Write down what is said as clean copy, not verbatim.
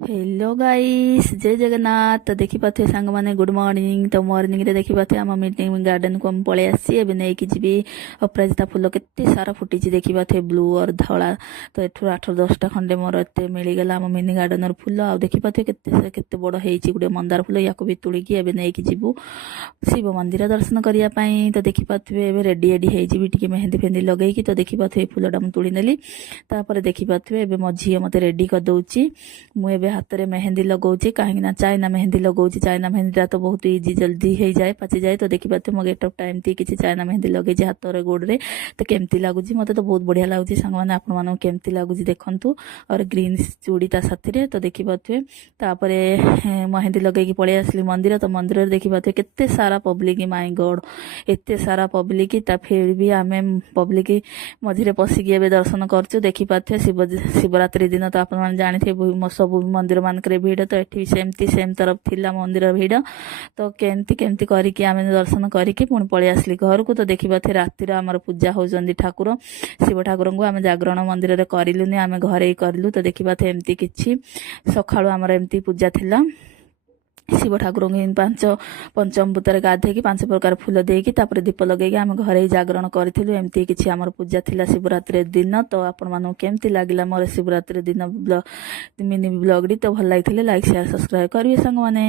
Hello guys, जय जगन्नाथ। तो देखी पाथे सांग माने गुड मॉर्निंग। तो मॉर्निंग रे देखी पाथे आम मीटिंग गार्डन को हम पळे आसी एबे नै कि जीबी अपराजिता फूल केते सारा फुटी देखी पाथे ब्लू और धला। तो एठु 8-10टा खंडे मोर एते मिली गला आम मिनी गार्डन फूल। आ देखी पाथे केते केते बड़ हेची गुडे मंदार फूल। याको भी तुली की एबे नै कि जीबू शिव मंदिर दर्शन करिया पई। तो देखी पाथे एबे रेडी रेडी हेई जीबी टिके मेहंदी फेंदी लगेई की। तो देखी पाथे फूलटा मु तुली नेली। तापर देखी पाथे एबे मो झियो मते रेडी कर दउची। मु एबे हाथ रे मेहंदी लगौची कहीं चाइना मेहंदी लगौची। चाइना मेहंदी तो बहुत इजी जल्दी हो जाए पाची जाए। तो देखी पाते मो गेटअप टाइम ती किसी चाइना मेहंदी लगे हाथ रे गोड़ रे। तो केमती लगुच मत तो बहुत बढ़िया लगुच सांग मैंने आपण मानक केमती लगुच देखंतु। और ग्रीन चूड़ी ता साथी तो देखी पाथे तापरे मेहंदी लगे पळे आसली मंदिर। तो मंदिर देखी पाथे केते सारा पब्लिक माय गॉड एते सारा पब्लिक। ता फिर भी आमे पब्लिक मझिरे पशिकी एबे दर्शन करछु। देखी पाथे शिवरात्रि दिन तो आपण माने जानि थे सब मंदिर मानक भिड़। तो एठी सेमती सेम तरफ थिला मंदिर भिड़। तो केमती केमती करिकी आमे दर्शन करिकी पुणी पळे आसली घर को। तो देखी पाथे रातिर आमर पूजा होजंदी ठाकुर शिव ठाकुर को आमे जागरण मंदिर रे करिलुनी आमे घरे ही करलु। तो देखी पाथे एमती किछि सखाळु आमर एमती पूजा थिला शिव ठाकुर पांच पंचमभूतर गाधेकी 5 प्रकार फूल देकी तापर दीप लगे आम घरे ही जागरण करूँ। एमती किछि आमर पूजा थिला शिवरात्रि दिन। तो आपण मानू केमती लागिला मोर शिवरात्रि दिन मिनी ब्लॉग डी। तो भल लागिथिले लाइक शेयर सब्सक्राइब करिवे संग माने।